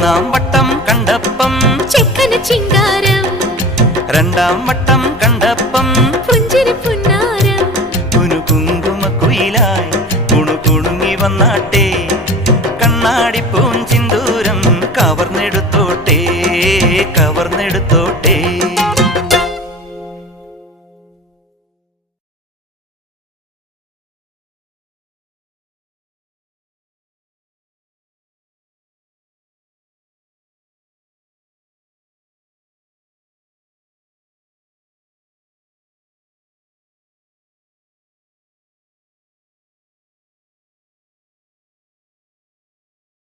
ഒന്നാം വട്ടം കണ്ടപ്പം ചെക്കന് ചിങ്കാരം, രണ്ടാം വട്ടം കണ്ടപ്പം പുഞ്ചിരി പുന്നാരം. കുനുകുങ്കുമക്കുയിലായി കുണുകുണുങ്ങി വന്നാട്ടെ, കണ്ണാടി പൂഞ്ചിന്തൂരം കവർന്നെടുത്തോട്ടെ കവർന്നെടുത്തോട്ടെ.